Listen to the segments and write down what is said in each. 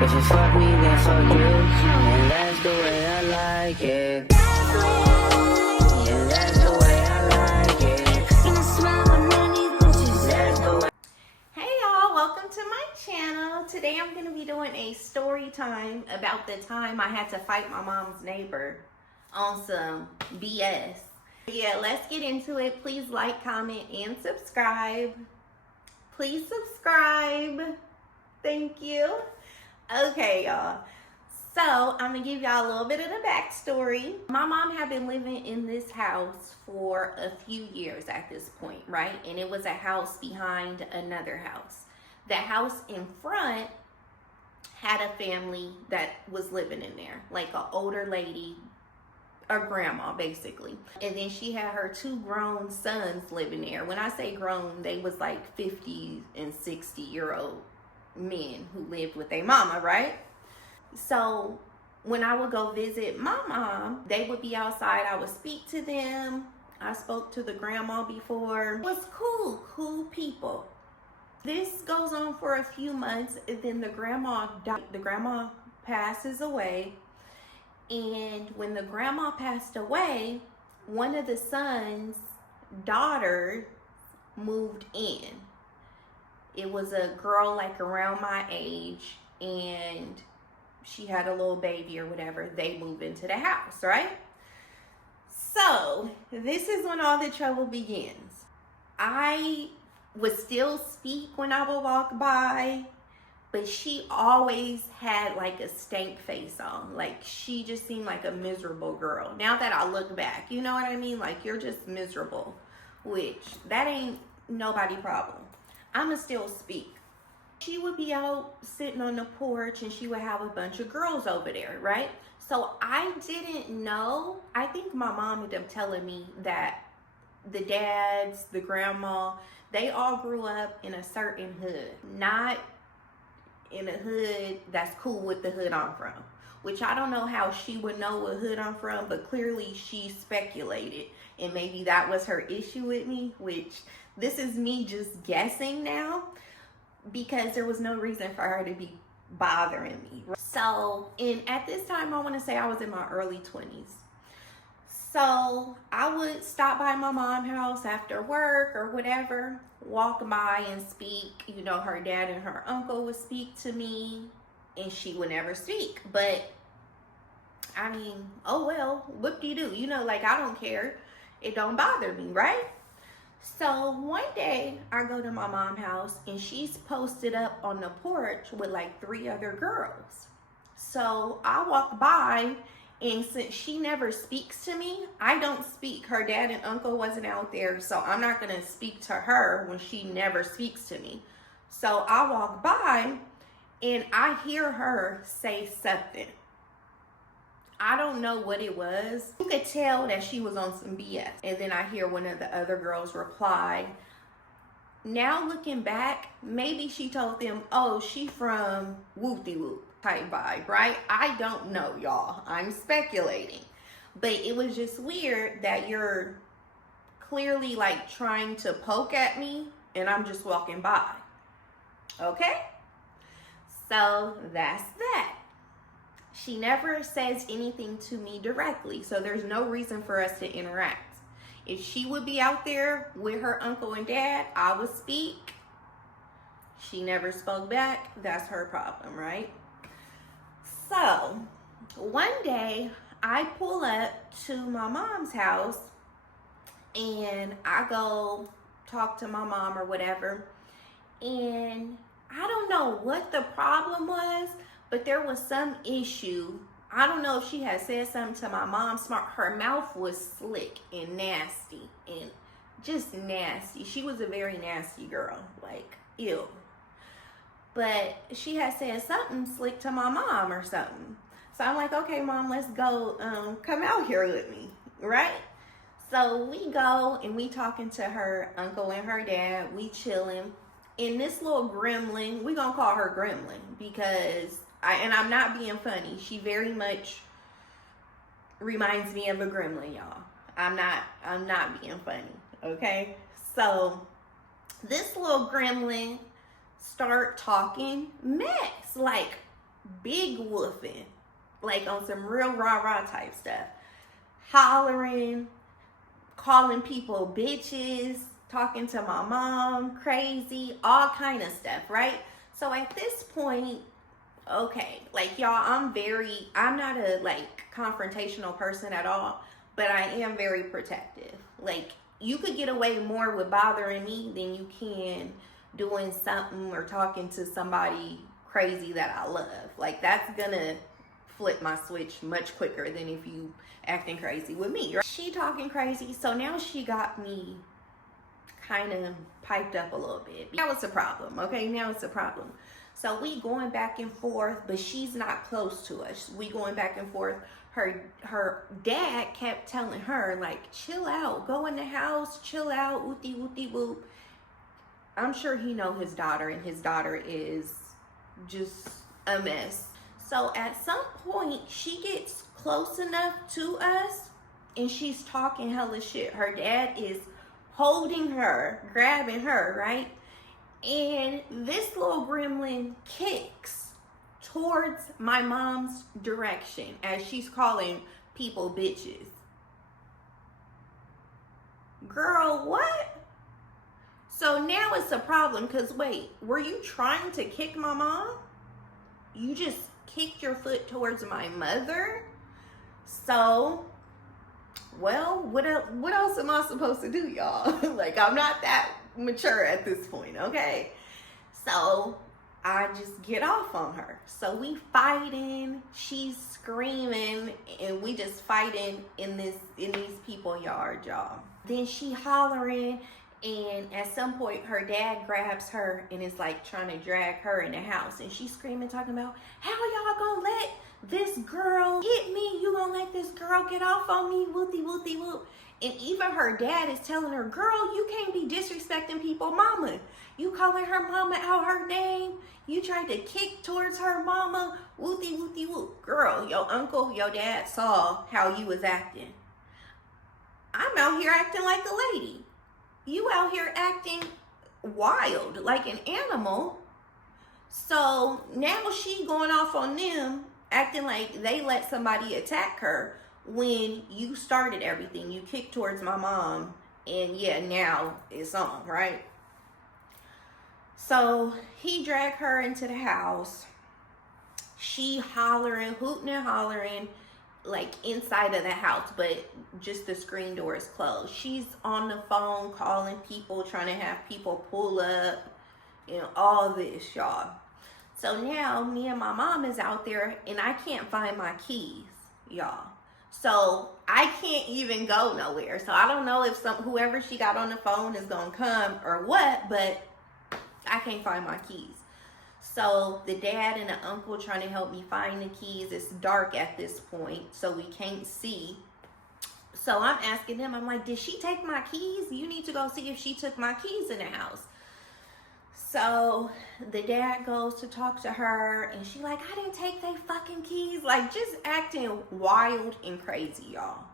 If you fuck me, then fuck you. And that's the way I like it. Yeah, that's the way I like it. That's the way. Hey y'all, welcome to my channel. Today I'm going to be doing a story time about the time I had to fight my mom's neighbor on some BS. Yeah, let's get into it. Please like, comment, and subscribe. Please subscribe. Thank you. Okay, y'all. So I'm going to give y'all a little bit of the backstory. My mom had been living in this house for a few years at this point, right? And it was a house behind another house. The house in front had a family that was living in there, like an older lady, a grandma basically. And then she had her two grown sons living there. When I say grown, they was like 50 and 60-year-old men who lived with their mama, right? So when I would go visit my mom, they would be outside. I would speak to them. I spoke to the grandma before. It was cool people. This goes on for a few months, and then the grandma died. The grandma passes away. And when the grandma passed away, one of the sons' daughters moved in. It was a girl like around my age, and she had a little baby or whatever. They moved into the house, right? So this is when all the trouble begins. I would still speak when I would walk by, but she always had like a stank face on. Like she just seemed like a miserable girl. Now that I look back, you know what I mean? Like you're just miserable, which that ain't nobody problem. I'ma still speak. She would be out sitting on the porch and she would have a bunch of girls over there, right? So I didn't know. I think my mom ended up telling me that the dads, the grandma, they all grew up in a certain hood, not in a hood that's cool with the hood I'm from, which I don't know how she would know what hood I'm from, but clearly she speculated, and maybe that was her issue with me, which this is me just guessing now, because there was no reason for her to be bothering me. So, at this time, I want to say I was in my early 20s. So I would stop by my mom's house after work or whatever, walk by and speak. You know, her dad and her uncle would speak to me, and she would never speak. But I mean, oh well, whoop-de-doo. You know, like I don't care. It don't bother me, right? So one day I go to my mom's house and she's posted up on the porch with like 3 other girls. So I walk by, and since she never speaks to me, I don't speak. Her dad and uncle wasn't out there, so I'm not going to speak to her when she never speaks to me. So I walk by and I hear her say something. I don't know what it was. You could tell that she was on some BS. And then I hear one of the other girls reply. Now looking back, maybe she told them, oh, she from whoop-de-whoop type vibe, right? I don't know, y'all. I'm speculating. But it was just weird that you're clearly like trying to poke at me and I'm just walking by. Okay? So that's that. She never says anything to me directly, so there's no reason for us to interact. If she would be out there with her uncle and dad, I would speak. She never spoke back. That's her problem, right? So one day I pull up to my mom's house and I go talk to my mom or whatever, and I don't know what the problem was, but there was some issue. I don't know if she had said something to my mom. Her mouth was slick and nasty, and just nasty. She was a very nasty girl, like, ew. But she had said something slick to my mom or something. So I'm like, okay, mom, let's go, come out here with me, right? So we go and we talking to her uncle and her dad. We chilling. And this little gremlin, we gonna call her gremlin because I'm not being funny. She very much reminds me of a gremlin, y'all. I'm not being funny, okay? So this little gremlin start talking mess, like big woofing, like on some real rah-rah type stuff. Hollering, calling people bitches, talking to my mom crazy, all kind of stuff, right? So at this point, okay, like y'all, I'm not a like confrontational person at all, but I am very protective. Like, you could get away more with bothering me than you can doing something or talking to somebody crazy that I love. Like, that's gonna flip my switch much quicker than if you acting crazy with me. She talking crazy, so now she got me kind of piped up a little bit. Now it's a problem, okay? Now it's a problem. So we going back and forth, but she's not close to us. We going back and forth. Her dad kept telling her, like, chill out, go in the house, chill out, wooty wooty whoop. I'm sure he know his daughter, and his daughter is just a mess. So at some point, she gets close enough to us, and she's talking hella shit. Her dad is holding her, grabbing her, right? And this little gremlin kicks towards my mom's direction as she's calling people bitches. Girl, what? So now it's a problem, because wait, were you trying to kick my mom? You just kicked your foot towards my mother? So, well, what else am I supposed to do, y'all? Like, I'm not that mature at this point, okay? So I just get off on her. So we fighting, she's screaming, and we just fighting in these people yard, y'all. Then she hollering, and at some point her dad grabs her and is like trying to drag her in the house, and she's screaming, talking about, how y'all gonna let this girl hit me? You gonna let this girl get off on me? Whoopty whoopty whoop. And even her dad is telling her, girl, you can't be disrespecting people mama. You calling her mama out her name. You tried to kick towards her mama. Wooty wooty whoop. Girl, your uncle, your dad saw how you was acting. I'm out here acting like a lady. You out here acting wild, like an animal. So now she going off on them, acting like they let somebody attack her when you started everything. You kicked towards my mom, and yeah, now it's on, right? So he dragged her into the house. She hollering, hooting and hollering, like inside of the house, but just the screen door is closed. She's on the phone calling people, trying to have people pull up, you know, all this, y'all. So now me and my mom is out there, and I can't find my keys, y'all. So I can't even go nowhere. So I don't know if whoever she got on the phone is gonna come or what, but I can't find my keys. So the dad and the uncle trying to help me find the keys. It's dark at this point, so we can't see. So I'm asking them, I'm like, did she take my keys? You need to go see if she took my keys in the house. So the dad goes to talk to her, and she like, I didn't take they fucking keys. Like, just acting wild and crazy, y'all.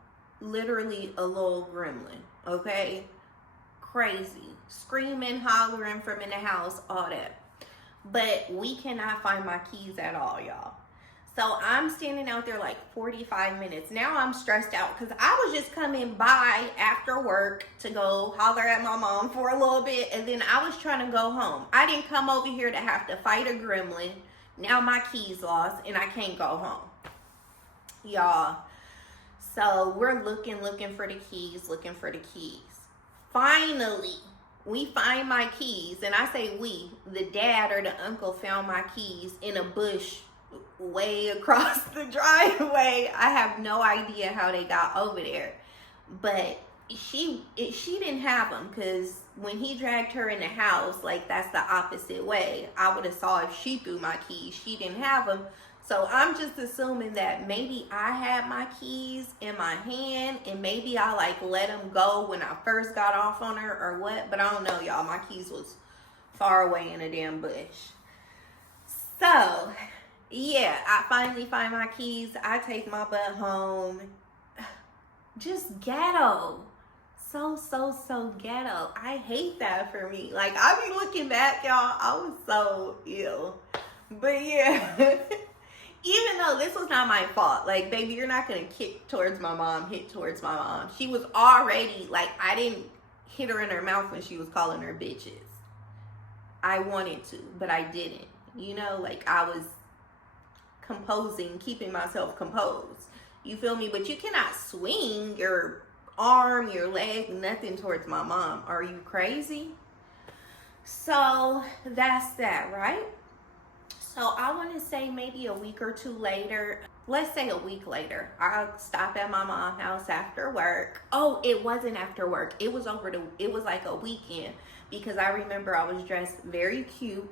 Literally a little gremlin, okay? Crazy. Screaming, hollering from in the house, all that. But we cannot find my keys at all, y'all. So I'm standing out there like 45 minutes. Now I'm stressed out because I was just coming by after work to go holler at my mom for a little bit, and then I was trying to go home. I didn't come over here to have to fight a gremlin. Now my keys lost and I can't go home, y'all. So we're looking for the keys, Finally, we find my keys, and I say we, the dad or the uncle found my keys in a bush way across the driveway. I have no idea how they got over there, but she didn't have them, because when he dragged her in the house, like, that's the opposite way. I would have saw if she threw my keys. She didn't have them. So I'm just assuming that maybe I had my keys in my hand, and maybe I like let them go when I first got off on her or what, but I don't know, y'all. My keys was far away in a damn bush. So yeah, I finally find my keys. I take my butt home. Just ghetto. So ghetto. I hate that for me. Like, I be looking back, y'all, I was so ill. But yeah. Even though this was not my fault. Like, baby, you're not going to kick towards my mom, hit towards my mom. She was already, like, I didn't hit her in her mouth when she was calling her bitches. I wanted to, but I didn't. You know, like, I was composing, keeping myself composed. You feel me? But you cannot swing your arm, your leg, nothing towards my mom. Are you crazy? So that's that, right? So I want to say maybe a week or two later, let's say a week later, I'll stop at my mom's house after work. Oh, it wasn't after work. It was like a weekend, because I remember I was dressed very cute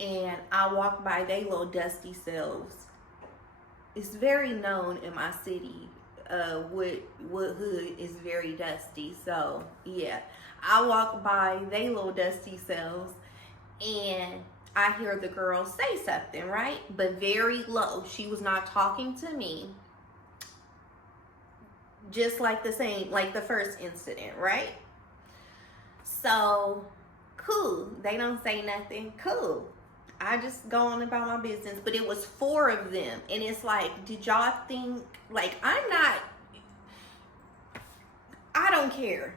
and I walked by they little dusty selves. It's very known in my city. Wood Hood is very dusty. So yeah, I walk by they little dusty selves and I hear the girl say something, right? But very low. She was not talking to me. Just like the first incident, right? So, cool. They don't say nothing. Cool. I just go on about my business. But it was 4 of them. And it's like, did y'all think, like, I don't care.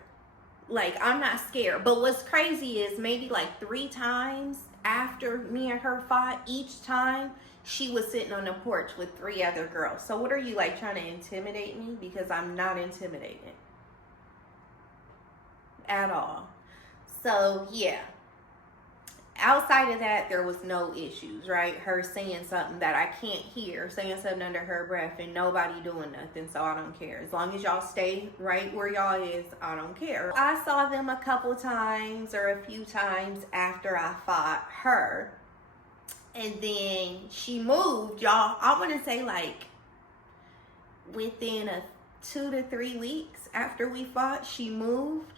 Like, I'm not scared. But what's crazy is maybe like 3 times after me and her fought, each time she was sitting on the porch with 3 other girls. So what are you, like, trying to intimidate me? Because I'm not intimidated at all. So yeah, outside of that, there was no issues, right? Her saying something that I can't hear, saying something under her breath, and nobody doing nothing, so I don't care. As long as y'all stay right where y'all is, I don't care. I saw them a couple times or a few times after I fought her, and then she moved, y'all. I want to say like within 2 to 3 weeks after we fought, she moved.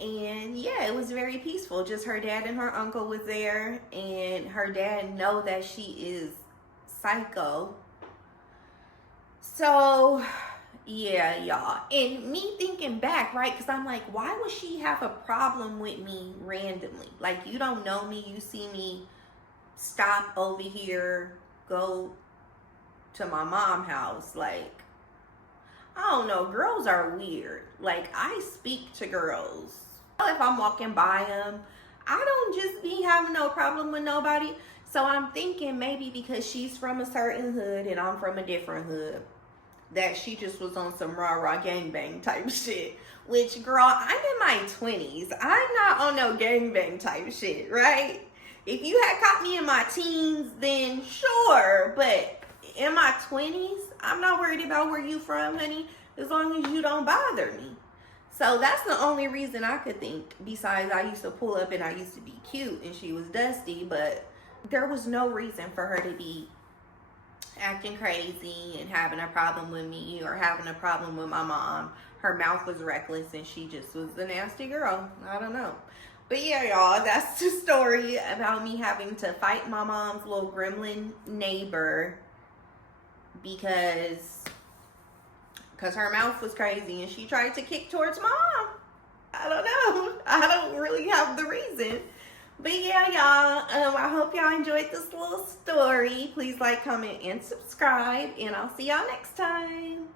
And yeah, it was very peaceful. Just her dad and her uncle was there, and her dad know that she is psycho. So yeah, y'all. And me thinking back, right? Because I'm like, why would she have a problem with me randomly? Like, you don't know me. You see me stop over here, go to my mom's house. Like, I don't know. Girls are weird. Like, I speak to girls. If I'm walking by them, I don't just be having no problem with nobody. So I'm thinking maybe because she's from a certain hood and I'm from a different hood, that she just was on some rah-rah gangbang type shit. Which, girl, I'm in my 20s. I'm not on no gangbang type shit, right? If you had caught me in my teens, then sure. But in my 20s, I'm not worried about where you from, honey, as long as you don't bother me. So that's the only reason I could think, besides I used to pull up and I used to be cute and she was dusty, but there was no reason for her to be acting crazy and having a problem with me or having a problem with my mom. Her mouth was reckless and she just was a nasty girl. I don't know. But yeah, y'all, that's the story about me having to fight my mom's little gremlin neighbor because her mouth was crazy and she tried to kick towards mom. I don't know. I don't really have the reason. But yeah, y'all, I hope y'all enjoyed this little story. Please like, comment, and subscribe, and I'll see y'all next time.